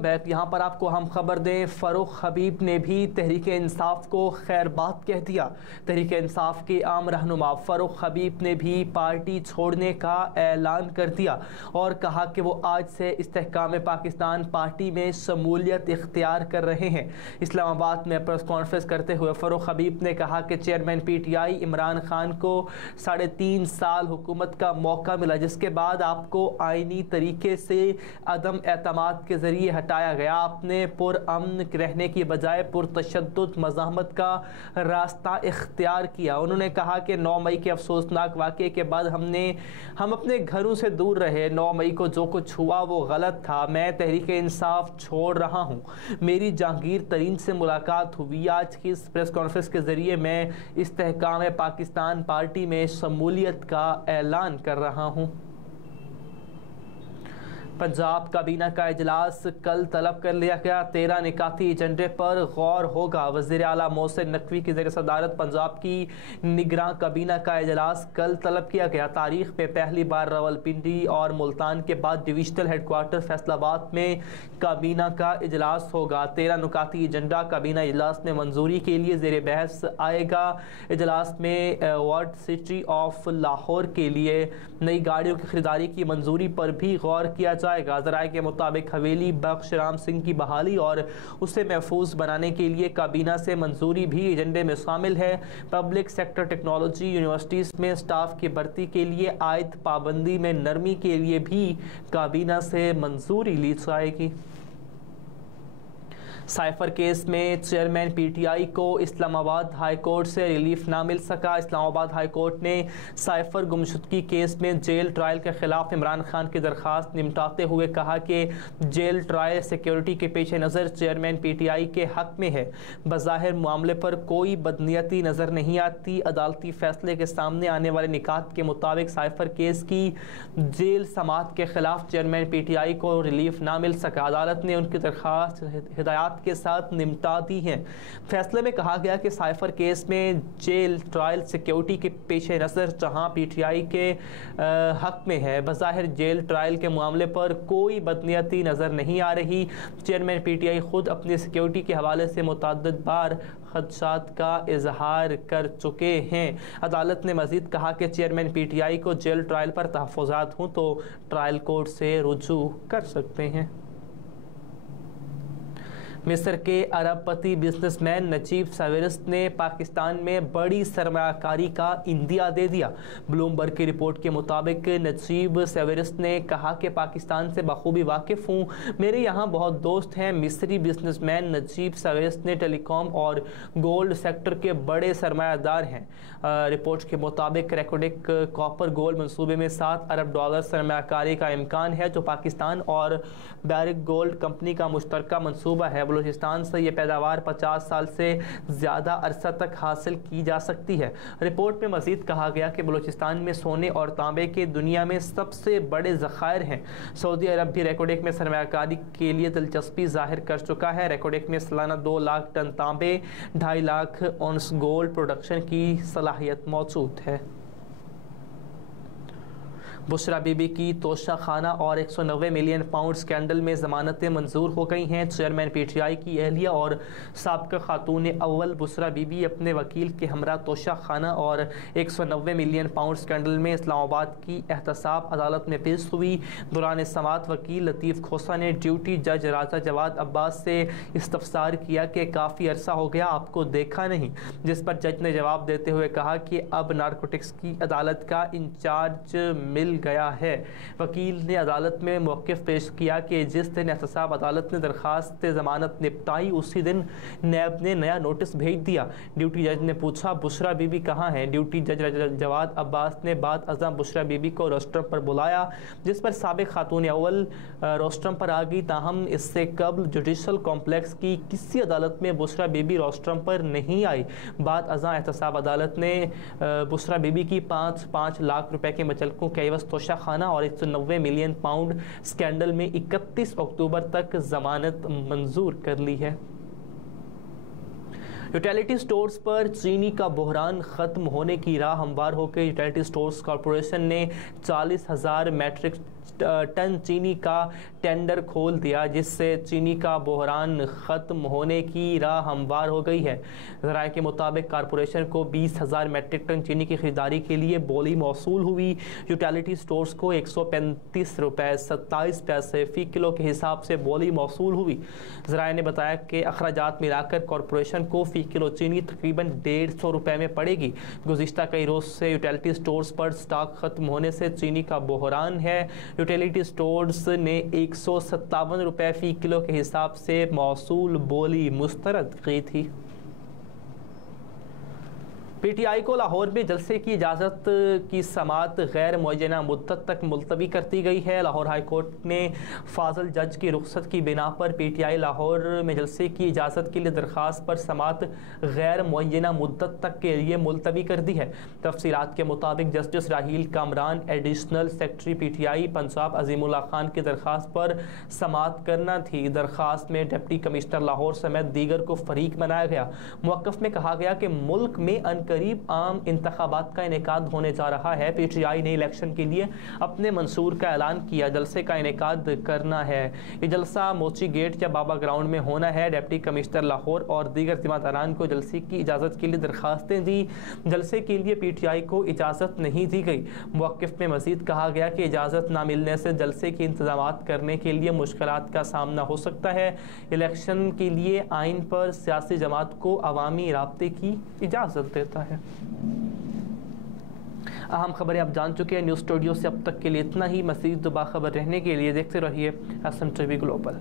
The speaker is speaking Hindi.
बैक यहाँ पर आपको हम खबर दें, फ़ारूक हबीब ने भी तहरीक इंसाफ को खैर बात कह दिया। तहरीक इंसाफ के आम रहनुमा फ़ारूक हबीब ने भी पार्टी छोड़ने का ऐलान कर दिया और कहा कि वो आज से इस्तेहकाम पाकिस्तान पार्टी में शमूलियत इख्तियार कर रहे हैं। इस्लामाबाद में प्रेस कॉन्फ्रेंस करते हुए फ़ारूक हबीब ने कहा कि चेयरमैन PTI इमरान खान को 3.5 साल हुकूमत का मौका मिला, जिसके बाद आपको आइनी तरीके से अदम एतमाद के ज़रिए हटाया गया। आपने पुरअमन रहने की बजाय पुरतशद्दुद मज़ाहमत का रास्ता इख्तियार किया। उन्होंने कहा कि 9 मई के अफसोसनाक वाक़े के बाद हम अपने घरों से दूर रहे। 9 मई को जो कुछ हुआ वो गलत था। मैं तहरीक इंसाफ छोड़ रहा हूँ। मेरी जहांगीर तरीन से मुलाकात हुई। आज की इस प्रेस कॉन्फ्रेंस के ज़रिए मैं इस्तेहकाम पाकिस्तान पार्टी में शमूलियत का ऐलान कर रहा हूँ। पंजाब काबीना का इजलास कल तलब कर लिया गया। 13 निकाती एजेंडे पर गौर होगा। वज़ीर आला मोहसिन नकवी की ज़ेर सदारत पंजाब की निगरान काबीना का इजलास कल तलब किया गया। तारीख में पहली बार रावलपिंडी और मुल्तान के बाद डिविजनल हेडक्वार्टर फैसलाबाद में काबीना का इजलास होगा। 13 निकाती एजेंडा काबीना इजलास में मंजूरी के लिए ज़ेर बहस आएगा। इजलास में वर्ल्ड सिटी ऑफ लाहौर के लिए नई गाड़ियों की खरीदारी की मंजूरी पर भी गौर किया जाएगा। ज़राए के मुताबिक हवेली बख्श राम सिंह की बहाली और उसे महफूज बनाने के लिए काबीना से मंजूरी भी एजेंडे में शामिल है। पब्लिक सेक्टर टेक्नोलॉजी यूनिवर्सिटीज़ में स्टाफ की भर्ती के लिए आयद पाबंदी में नरमी के लिए भी काबीना से मंजूरी ली जाएगी। साइफर केस में चेयरमैन PTI को इस्लामाबाद हाई कोर्ट से रिलीफ ना मिल सका। इस्लामाबाद हाई कोर्ट ने साइफर गुमशुदगी केस में जेल ट्रायल के खिलाफ इमरान खान की दरख्वास्त निपटाते हुए कहा कि जेल ट्रायल सिक्योरिटी के पेश नज़र चेयरमैन PTI के हक में है। बज़ाहिर मामले पर कोई बदनीयती नज़र नहीं आती। अदालती फैसले के सामने आने वाले निकात के मुताबिक साइफर केस की जेल समाअत के खिलाफ चेयरमैन PTI को रिलीफ ना मिल सका। अदालत ने उनकी दरख्वास्त हिदायत के साथ निपटा दी हैं। फैसले में कहा गया कि साइफर केस में जेल ट्रायल सिक्योरिटी के पेश नज़र जहां PTI के हक में है, बज़ाहिर जेल ट्रायल के मामले पर कोई बदनीयती नज़र नहीं आ रही। चेयरमैन PTI खुद अपनी सिक्योरिटी के हवाले से मुतअद्दिद बार खदशात का इजहार कर चुके हैं। अदालत ने मज़ीद कहा कि चेयरमैन PTI को जेल ट्रायल पर तहफ़्फ़ुज़ात हों तो ट्रायल कोर्ट से रुजू कर सकते हैं। मिस्र के अरबपति बिजनेसमैन नजीब साविरिस ने पाकिस्तान में बड़ी सरमायाकारी का इंदिया दे दिया। ब्लूमबर्ग की रिपोर्ट के मुताबिक नजीब साविरिस ने कहा कि पाकिस्तान से बखूबी वाकिफ़ हूँ, मेरे यहाँ बहुत दोस्त हैं। मिस्री बिजनेसमैन नजीब साविरिस ने टेलीकॉम और गोल्ड सेक्टर के बड़े सरमायादार हैं। रिपोर्ट के मुताबिक रेकोडिक कॉपर गोल्ड मनसूबे में $7 अरब सरमायाकारी का इम्कान है, जो पाकिस्तान और बैरिक गोल्ड कंपनी का मुश्तरका मनसूबा है। बलूचिस्तान से ये पैदावार 50 साल से ज़्यादा अरसा तक हासिल की जा सकती है। रिपोर्ट में मज़ीद कहा गया कि बलूचिस्तान में सोने और तांबे के दुनिया में सबसे बड़े ज़खायर हैं। सऊदी अरब भी रेकोडिक में सरमायाकारी के लिए दिलचस्पी जाहिर कर चुका है। रेकोडिक में सालाना 2 लाख टन तांबे, 2.5 लाख औंस गोल्ड प्रोडक्शन की सलाहियत मौजूद है। बुशरा बीबी की तोशा खाना और 190 मिलियन पाउंड स्कैंडल में ज़मानतें मंजूर हो गई हैं। चेयरमैन PTI की अहलिया और साबिक़ा खातून अव्वल बुशरा बीबी अपने वकील के हमरा तोशा खाना और 190 मिलियन पाउंड स्कैंडल में इस्लामाबाद की एहतसाब अदालत में पेश हुई। दौरान समाअत वकील लतीफ़ खोसा ने ड्यूटी जज राजा जवाद अब्बास से इस्तफसार किया कि काफ़ी अरसा हो गया आपको देखा नहीं, जिस पर जज ने जवाब देते हुए कहा कि अब नारकोटिक्स की अदालत का इंचार्ज मिल गया है। वकील ने अदालत में मौक़िफ़ पेश किया कि जिस दिन एहतसाब अदालत ने दरख्वास्त ज़मानत निपटाई, उसी दिन नैब ने नया नोटिस भेज दिया। ड्यूटी जज ने पूछा बुशरा बीबी कहाँ है। ड्यूटी जज जवाद अब्बास ने बाद अज़ां बुशरा बीबी को रोस्ट्रम पर बुलाया, जिस पर साबिक़ खातून अव्वल रोस्ट्रम पर आ गई। ताहम इससे कबल जुडिशल कॉम्प्लेक्स की किसी अदालत में बुशरा बीबी रोस्ट्रम पर नहीं आई। बाद अज़ां एहतसाब अदालत ने बुशरा बीबी की 5 लाख रुपए के मुतल्लिक़ कैवस तोशा खाना और 190 मिलियन पाउंड स्कैंडल में 31 अक्टूबर तक जमानत मंजूर कर ली है। यूटिलिटी स्टोर्स पर चीनी का बहरान ख़त्म होने की राह हमवार होकर यूटिलिटी स्टोर्स कॉरपोरेशन ने 40,000 मैट्रिक टन चीनी का टेंडर खोल दिया, जिससे चीनी का बहरान ख़त्म होने की राह हमवार हो गई है। ज़राए के मुताबिक कारपोरेशन को 20,000 मीट्रिक टन चीनी की खरीदारी के लिए बोली मौसूल हुई। यूटिलिटी स्टोर्स को 135 रुपये 27 पैसे फ़ी किलो के हिसाब से बोली मौसूल हुई। ज़राए ने बताया कि अखराजात मिलाकर कॉरपोरेशन को फ़ी किलो चीनी तकरीबन 150 रुपये में पड़ेगी। गुज़िश्ता कई रोज़ से यूटिलिटी स्टोर्स पर स्टॉक ख़त्म होने से चीनी का बहरान है। यूटिलिटी स्टोर्स ने 157 रुपये फ़ी किलो के हिसाब से मौसूल बोली मुस्तरद की थी। PTI को लाहौर में जलसे की इजाज़त की समात गैर मुअय्यना मुद्दत तक मुलतवी कर दी गई है। लाहौर हाई कोर्ट ने फाजल जज की रुख्सत की बिना पर PTI लाहौर में जलसे की इजाज़त के लिए दरख्वास्त पर समात गैर मुअय्यना मुद्दत तक के लिए मुलतवी कर दी है। तफसीलात के मुताबिक justice Raheel Kamran additional secretary PTI Punjab Azimullah Khan की दरख्वास्त पर समात करना थी। दरख्वास्त में डिप्टी कमिश्नर लाहौर समेत दीगर को फरीक बनाया गया। मौक़िफ़ में कहा गया कि मुल्क में करीब आम इंतखाबात का इनेकाद होने जा रहा है। PTI ने इलेक्शन के लिए अपने मंसूर का ऐलान किया। जलसे का इनेकाद करना है। ये जलसा मोची गेट या बाबा ग्राउंड में होना है। डिप्टी कमिश्नर लाहौर और दीगर जिम्मेदारान को जलसे की इजाज़त के लिए दरख्वास्तें दी। जलसे के लिए PTI को इजाज़त नहीं दी गई। मौक़िफ़ में मज़ीद कहा गया कि इजाज़त न मिलने से जलसे के इंतज़ामात करने के लिए मुश्किलात का सामना हो सकता है। इलेक्शन के लिए आइन पर सियासी जमात को अवामी राब्ते की इजाज़त देता है। अहम खबरें आप जान चुके हैं। न्यूज़ स्टूडियो से अब तक के लिए इतना ही। मज़ीद बाखबर रहने के लिए देखते रहिए SM TV ग्लोबल।